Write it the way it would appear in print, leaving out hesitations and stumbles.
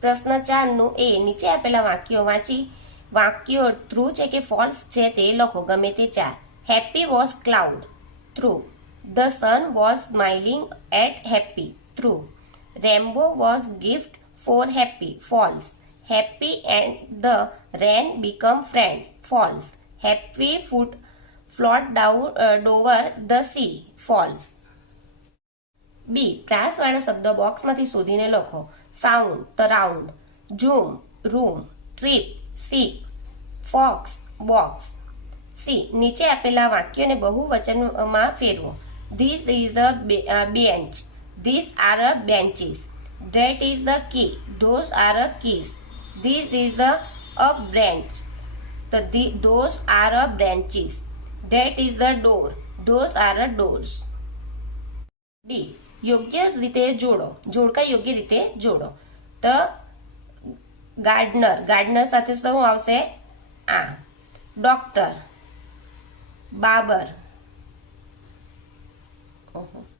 પ્રશ્ન 4નું એ નીચે આપેલા વાક્યો વાંચી વાક્યો ટ્રુ છે કે ફોલ્સ છે તે લખો, ગમે તે 4. Happy was cloud, true. The sun was smiling at happy, true. Rainbow was gift for happy, false. Happy and the rain become friend, false. Happy foot floated over the sea, false. B. પ્રાસવાળા શબ્દ બોક્સમાંથી શોધીને લખો. Sound, around. Zoom, room. Trip, sip. Fox, box. C. નીચે આપેલા વાક્યોને બહુવચનમાં ફેરવો. This is a bench, this are a benches. That is a key, those are a keys. This is a branch, those are a branches. That is a door, those are a doors. D. યોગ્ય રીતે જોડો, જોડકા યોગ્ય રીતે જોડો. The gardener, gardener સાથે શું આવશે? આ. ડોક્ટર, બાબર.